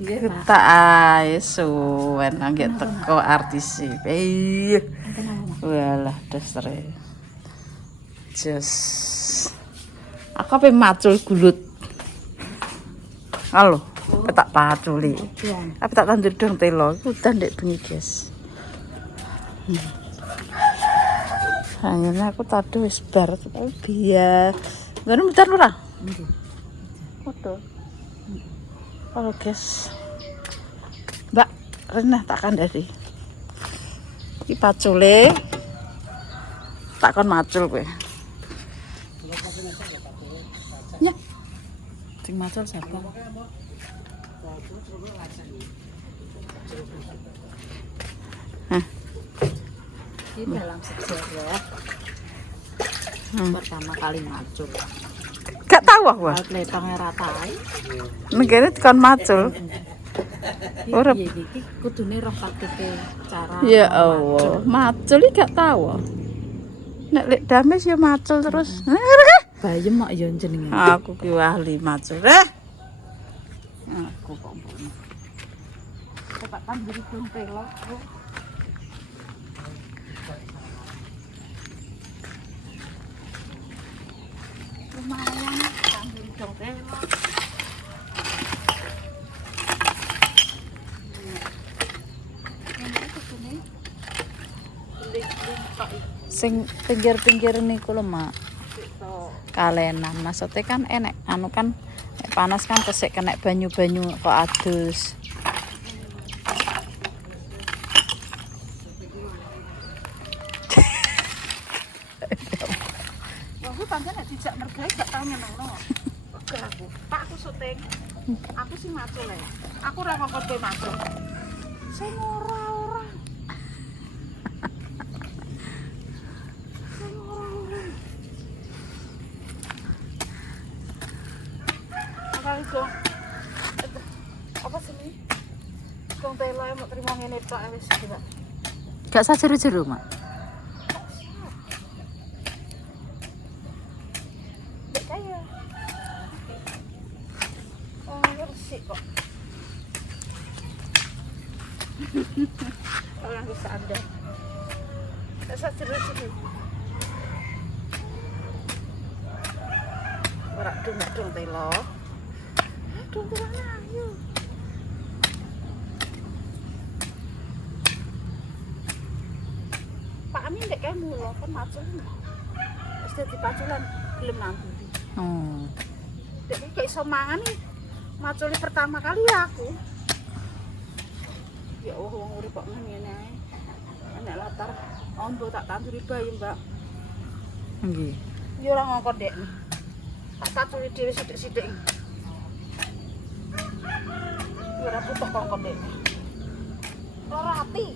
Kita ae suwen anggek teko artis iki. Walah dasare. Jos. Aku pe macul gulut. Halo, tak paculi. Tapi tak tandur dong telo. Udan ndek bengi, guys. Hanya aku tadi wis bar biar. Ngono mutar ora? Nggih. Foto. Halo guys, Mbak Rena tak kandhani. Iki pacule, tak kon macul kowe. Ya, sing macul siapa? Ini dalam sejarah pertama kali macul. Gak tahu aku. Letangnya ratai. Negara kon macul. Ora. Iki kudune roh patike cara. Ya Allah, macul iki gak tahu. Nek lek dames ya macul terus. Bayem mak ya jenenge. Aku ki ahli macul. Aku kok mbok. Cepat tandur dong telo. Lumayan tandur dong telo. Sing pinggir-pinggir niku lho mak. Kalenan maksudnya kan enek anu kan panas kan kesek kena banyu-banyu kok adus. Aku pancen nek dijak mergae gak tau nyenengno. Gak aku. Pak aku syuting. Aku sing macul ya. Aku ora ngongkon kowe macul. Sing ora. Apa sih ini? Kong telo mau terima ngene tok wis coba. Gak sajeru-jeru mak. Dek kaya. Oh, resik kok. Orang bisa ada. Gak sajeru-jeru. Ora dong telo. Dong telo ayo. Pak Amin ndek kae mulo kan macul. Wis dadi paculan gelem namburi. Oh. Dek iki gak iso mangan nih. Maculi pertama kali ya aku. Ya Allah wong urip kok ngene ae. Nek latar ombo tak tanduri bayi, Mbak. Nggih. Ya ora ngongkon dek. Tak paculi dhewe sithik-sithik. Ya ora butuh kongkon dek. Ora ati.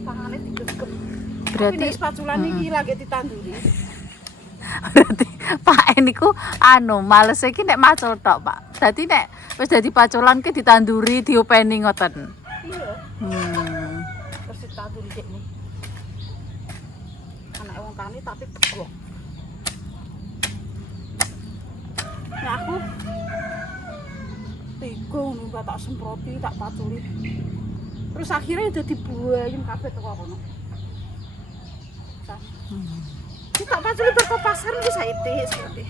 Tangane digegem. Berarti paculan iki lagi ditanduri. berarti Pak niku anu males iki nek macul tok, Pak. Dadi nek wis dadi paculan ki ditanduri, diopeni ngoten. Iya. Terus ditanduri dek nih. Anak wong tani tapi begok. Nah aku tiga numpak tak semproti, tak paculi. Terus akhirnya udah dibuahin kabeh teko kono. Ini tak paculi teko pasar iki saiki seperti.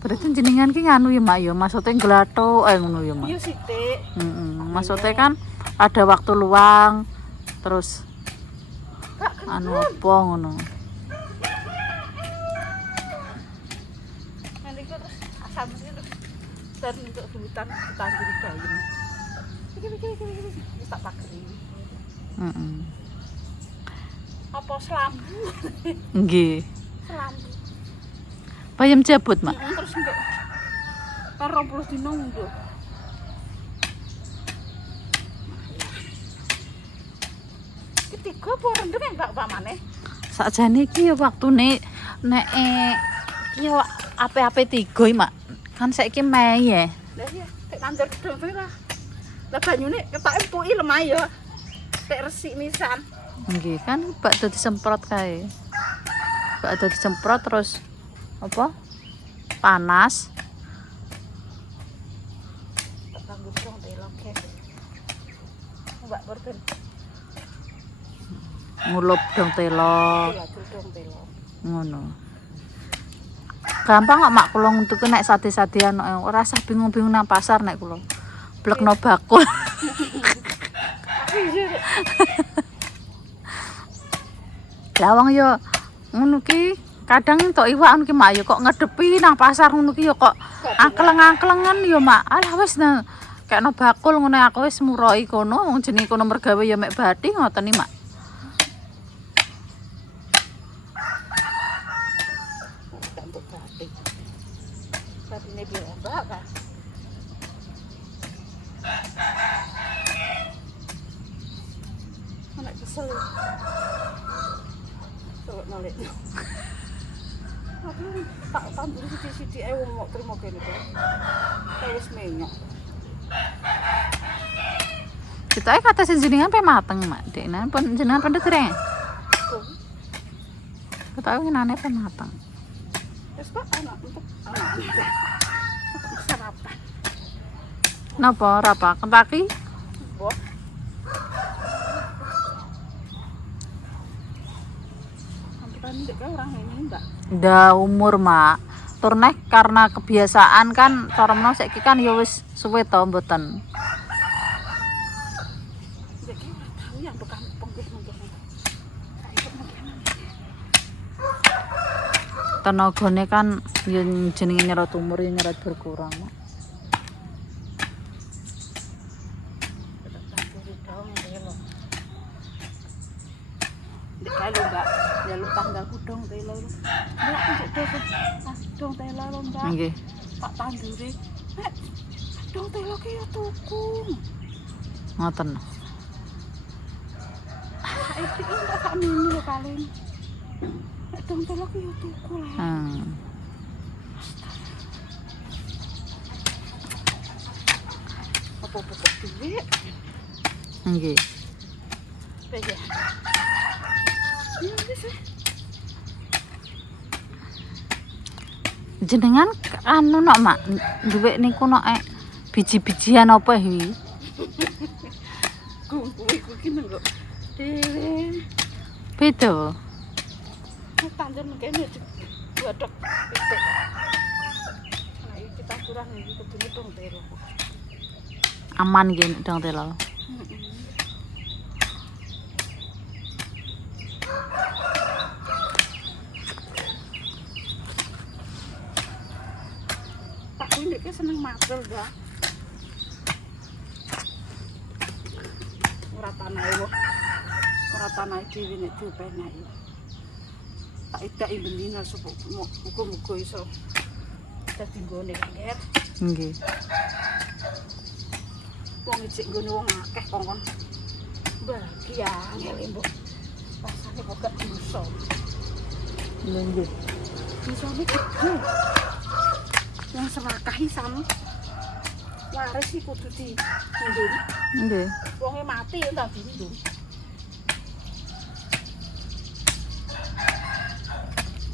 Berarti jenengan ki nganu ya, Mak ya, maksudnya nglathuk ngono ya, Mak. Iya sithik. Maksudnya kan ada waktu luang terus Kak anu apa ngono. nanti terus asam terus dan untuk hutan ditanduri bayi. Iki tak pakeri. Apa selambu? Nggih. Selambu. Bayam jabut, Mak. Terus untuk per 20 dino ngunduh. Ketiga apa rendeng enggak Pak maneh? Sakjane iki ya waktune nek iki yo ape-ape 3, Mak. Kan saiki Mei ya. Lah iya, tek tandur gedhong lah. Lah banyune ketok empuki lemah ya. Tek resik misan. Nggih, kan bakdo disemprot kae. Bakdo disemprot terus apa? Panas. Tak tangguh dong telo ke. Mbak Borben. Ngulup dong telo. Iya, dong telo. Ngono. Gampang kok mak kula ntuku nek sate-sadean ora usah bingung-bingung nang pasar nek kula. Blekno bakul. Lawang yo ngono ki kadang entuk iwak ki mak yo kok ngedepi nang pasar ngono ki yo kok akleng-aklengan yo mak. Alah wis kekno bakul ngono aku wis muroi kono wong jenenge kono mergawe yo mek bathi ngoten iki mak. Untuk batik. Batine biar mbak kan. Mana kesel. Coba nolak. Aduh, tak tandur sithik-sithik wong mau terima kene kok. Wis menyok. Kita kata jenengan pe mateng mak. Dekne pun jenengan pun dereng. Kita ngenane pe mateng. Wis Pak anak untuk anak. Sarapan. Napa rapa kentaki? Wah. Sampeyan ndek orang ini, Mbak. Nda umur mak. Turnek karena kebiasaan kan cara menawa saiki kan ya wis suwe to mboten. Ndek ki ora tahu yang bekampung ki mungkin. Saiki mungkin. Tenagane kan ya jenenge nyerot umur ya nyerot berkurang mak. Kalau Mbak, jaluk tanggalku dong telo. Mbak, njek dong telo lho Mbak. Nggih. Tak tanduri. Nek dong telo ki ya tuku. Ngoten. Saiki ki tak sak mini lho paling. Nek dong telo ki ya tuku lah. Apa-apa duit. Nggih. Iya. Iya wis. Jenengan anu nok mak duwe niku nok biji-bijian apa iki? Kuwi ki nenggo dhewe. Beda. Tandur kene digodhog pitik. Nah, iki kita kurang iki kudune dong telo. Aman nggih dong telo. Pak kuwi ndek seneng macul, Mbak. Ora tanahe wong. Ora tanahe dhewe nek diopenahi. Tak idaki bendina supaya muga-muga iso dadi nggone ngger. Nggih. Wong ijik nggone wong akeh kongkon. Bahagia ngene mbok. Rasane kok gak bisa. Nggih. Bisane gede. Yang serakahi sama waris iki kudu dindung. Nggih. Wonge mati ya tak dindung.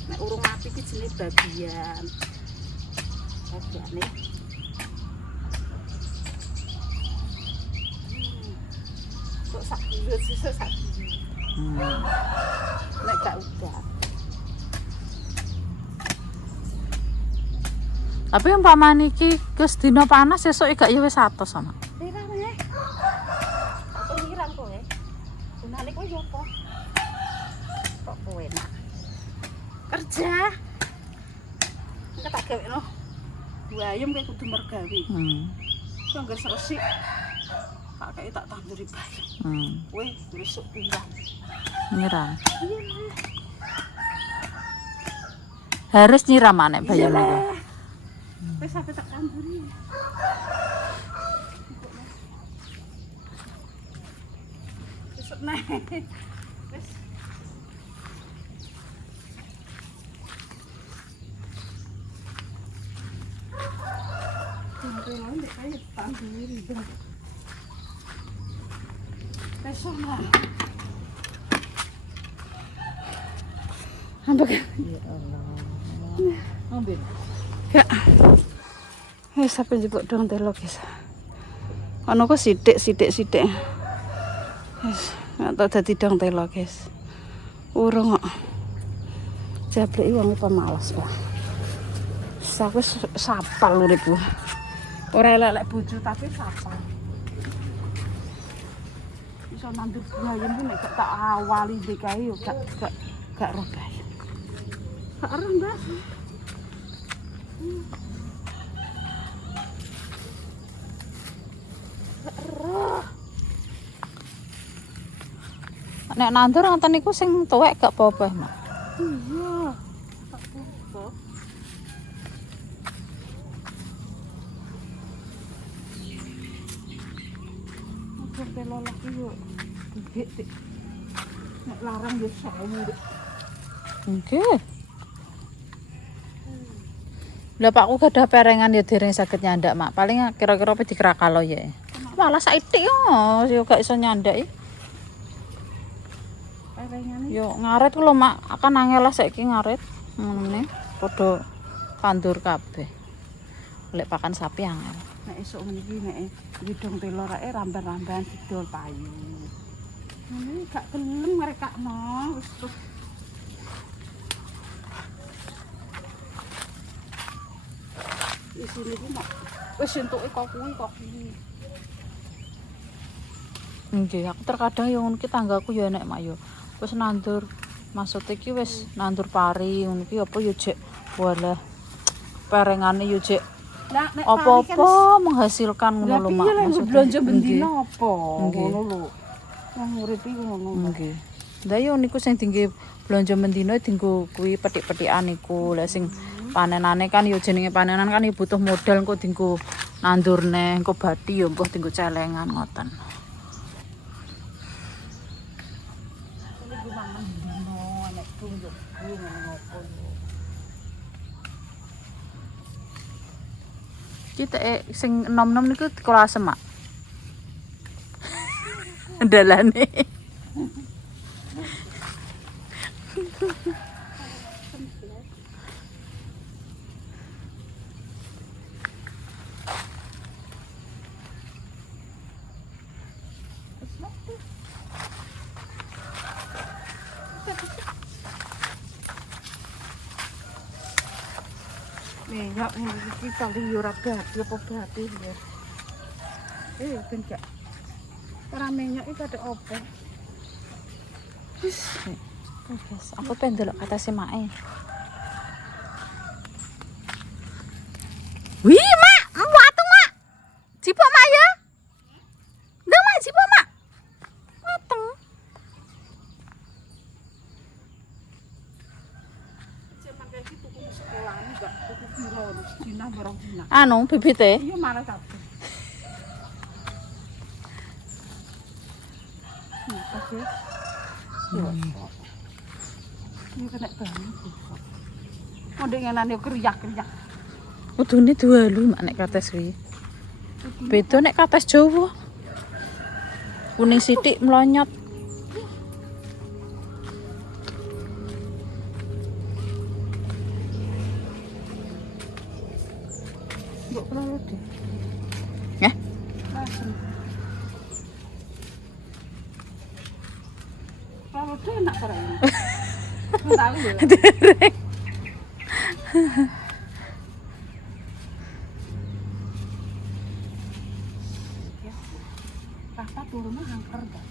Nek urung mati iki jenenge bagian. Bagiane. Kok sak dulu sisa sak dulu. Nek gak udah. Tapi umpamane iki Gus dina panas sesuk gak ya wis 100 sama. Ora weh. Aku ngiram kowe. Gunane kowe yo apa? Kok kowe nak kerja. Engko tak gawekno. Bayem kowe kudu mergawe. Kok ngger resik. Tak kaya tak tanduri bayem. Kowe besok pindah. Nyiram. Iya. Harus nyiram nek bayam niku. Wis sampe tak tanduri. Besok naik. Wis. Tanduri kaya tanduri. Besok lah. Ambek. Ya Allah. Ambil. Ya. Wis sampe njupuk dong telo guys. Ono kok sithik. Wis, entuk dadi dong telo guys. Urung kok. Jableki wong pemalas, Pak. Aku sapal uripku. Ora elek bojo tapi sapal. Iso nandur bayam ku nek gak tak awali DKI yo gak roh bayam. Gak roh, Mbak. Gak roh. Nek nandur ngoten niku sing tuwek gak apa-apa, Mak. Iya. Tak apa. Motor telo lagi yo. Gede. Nek larang yo 1000. Nggih. Lah Pakku gadah perengan ya dereng saged nyandak, Mak. Paling kira-kira apa dikrakalo ya. Malah saithik yo gak iso nyandak. Perengane Yo ngaret ku lho, Mak. Akan angel lah saiki ngaret. Ngene padha tandur kabeh. Lek pakan sapi angel. nek esuk ngene iki nek ngidong telo rae ramban-ramban didol payu. Ngene gak gelem ngrekakno wis terus. Isine iki mak wis entuke kok kuwi. Nggih, aku terkadang yo ngono ki tanggaku yo enek, Mak yo. Wis nandur maksud iki wis nandur pari ngono ki apa yo jek walah perengane yo jek Lah nek apa-apa menghasilkan ngono lho, Mak. maksudnya belanja bendina Nggih. apa? Nggih. Ngono lho. Wong urip iki ngono. Nggih. Lah yo niku sing dinggo blanja mendina dinggo kuwi petik-petikan niku. Lah sing panenane kan yo jenenge panenan kan yo butuh modal engko dinggo nandur neh, engko bathi yo mbah dinggo celengan ngoten. Iki mangan bendina nek tunjuk kuwi ngono apa yo. Kita sing nom-nom niku dikolah semak. Dalane. Minyak iki kali yo ora gati apa gati ya. Ben gak. Ora minyak iki ada apa? Guys, aku pengen delok kata semake. Wih, Mak, watu, Mak. Cipok, Mak ya? Ndang, Mak, cipok, Mak. Mateng. Jaman iki tuku sekolah enggak tuku piro Cina barang Cina. Anu, bibite. Iya malah kabeh. Oke. Yo. Ini kena banget. Mondek ngenane kriyak-kriyak. Udune dalu, Mak, nek kates kuwi. Beda nek kates Jawa. Kuning sithik mlonyot. Mbok perlu deh. Nggih. Langsung. Kalau deh enak barang ini. Tahu ya. Dereng. Kata turunnya angker gak?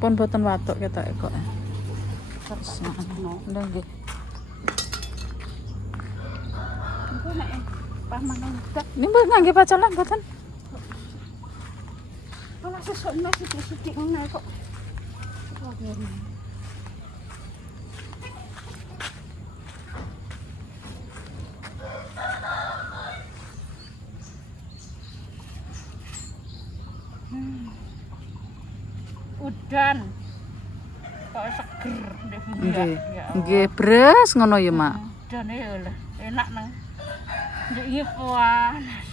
Pun boten watuk ketok kok. Terus no. Ndang nggih. Itu nek pas mangan udak Ini mbok ngangge pacolan boten? malah sesuk nek sithik-sithik ngene kok. Oh, biarin. Udan. Kok seger ndek bumi ya. Nggih. Ya Allah. Nggih, bres ngono ya, Mak. Udane ya lah enak nang. Ndek iki panas.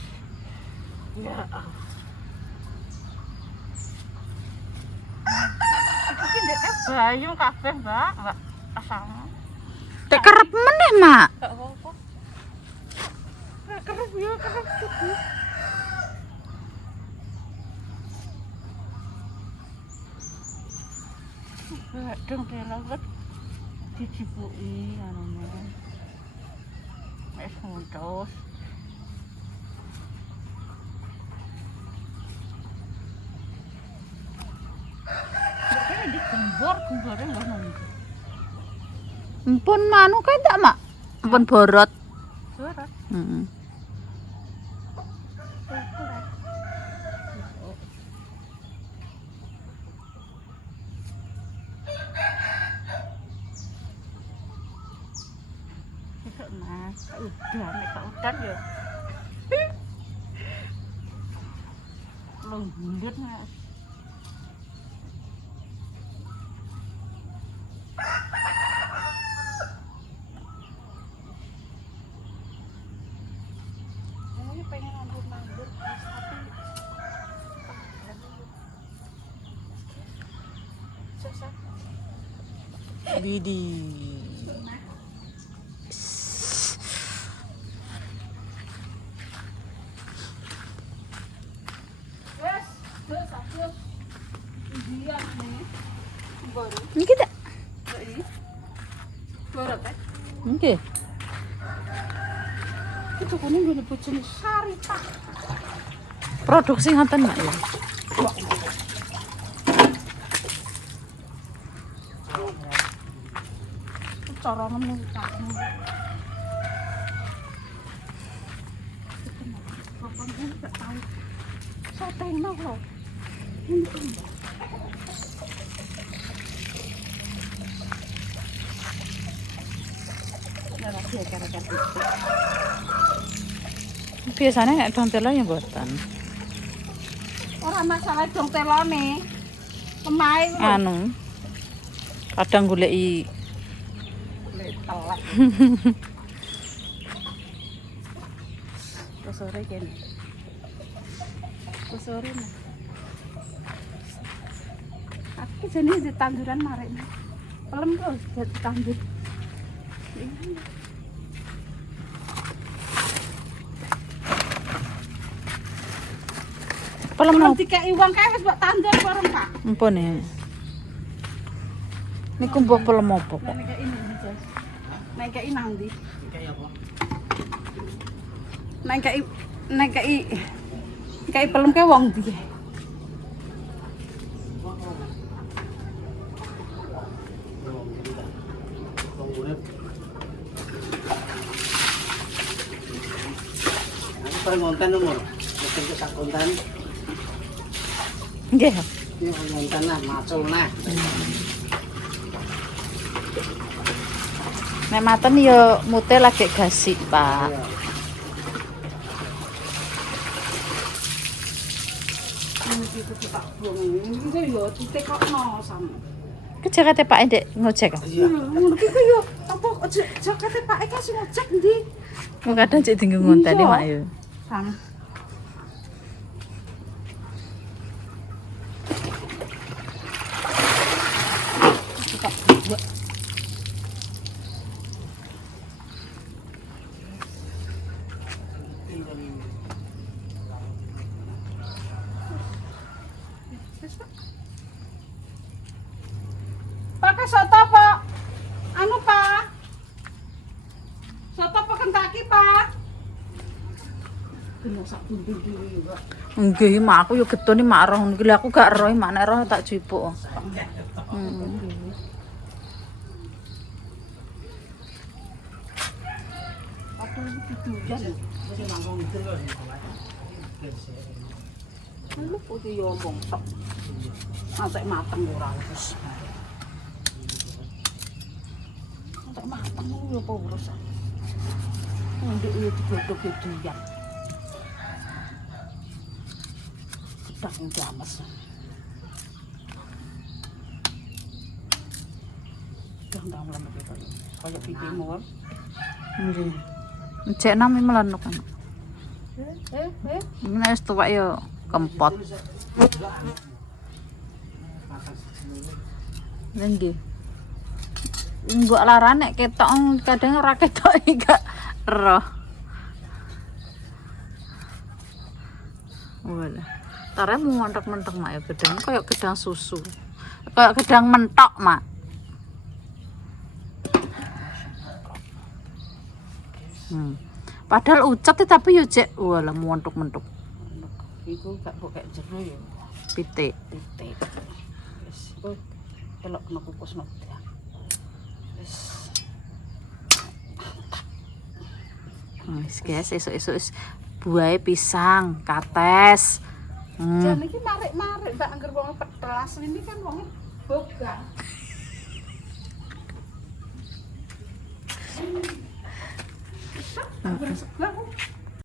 Ya Allah. Iki iki ndek bayu kabeh, Mbak. Enggak asal. Tek kerep meneh, Mak. Enggak apa-apa. Kerep ya, kerep. Dong telat dijibuki anune. Wis nguntus. Kene di gembor-gembore ngono. Mpun manu kae tak, Mak? Mpun borot. Surat. Heeh. Mas, udan nek udan ya. Long bulet Mas. Ini pengen nambur-nambur Mas, tapi susah. Widih. Niki tak? Nggih. Itu kuning ngene bojone sari tak. Produksi ngoten, Mak ya. Cara ngene tak. Pokoknya enggak tahu. Soteno kok. Biasanya nek dong telo ya mboten. Ora masalah dong telone. Pemae ku Anu. Kadang goleki telek. Sore kene. Sore nah. Aku jenis di tanduran marek. Pelem terus di tandur. pelem Belum napa? dikei uang kae wis mbok tandur bareng, Pak. Mpun ya. Niku mbok pelem apa kok? Nek kei ini, Jas. Nek kei nang ndi? Nek kei pelem kae wong ndi? Paling konten nomor, mungkin kesak konten, Nggih. ini konten lah, macul nah. Nek maten ya mute lagi gasik, Pak. Iki kudu tak buang ini. Iki yo ditekokno sam. Ki jakete Pak Ndek ngojek. Iya, Ngono ki yo apa jakete Pak Eka sing ngojek ndi? Kok kadang cek tinggal ngonteni Mak ya. Sam. Pakai soto apa? Anu, Pak. Soto apa kentaki, Pak? Kena sak pundi dhewe, Pak. Nggih, Mak aku yo getone Mak roh niki lho aku gak roh Mak nek roh tak jupuk. Aku diduyan. Lu putih yo omong tok. Antek mateng ora wis. Antek mateng yo apa urusan. Ndek yo digodhog duyan. Tak ngamas. Ndang lama iki kaya pipimu kan. Nggih. Cek nami melenuk kan. Ini wis tuwek yo kempot. Nggih. Mbok larane nek ketok kadang ora ketok gak roh. Wala. Tare mau mentok-mentok mak ya gedang kayak gedang susu. Kayak gedang mentok mak. Padahal ucet tapi yo cek wala montok-mentok. Iku gak kok kayak jero ya. Pitik. Titik. Wis iku telok kena kukus dia. Wis. Wis guys, esuk-esuk wis buahe pisang, kates. Jan iki marik-marik Mbak angger wong petel asli ini kan wong bogang. Sebelah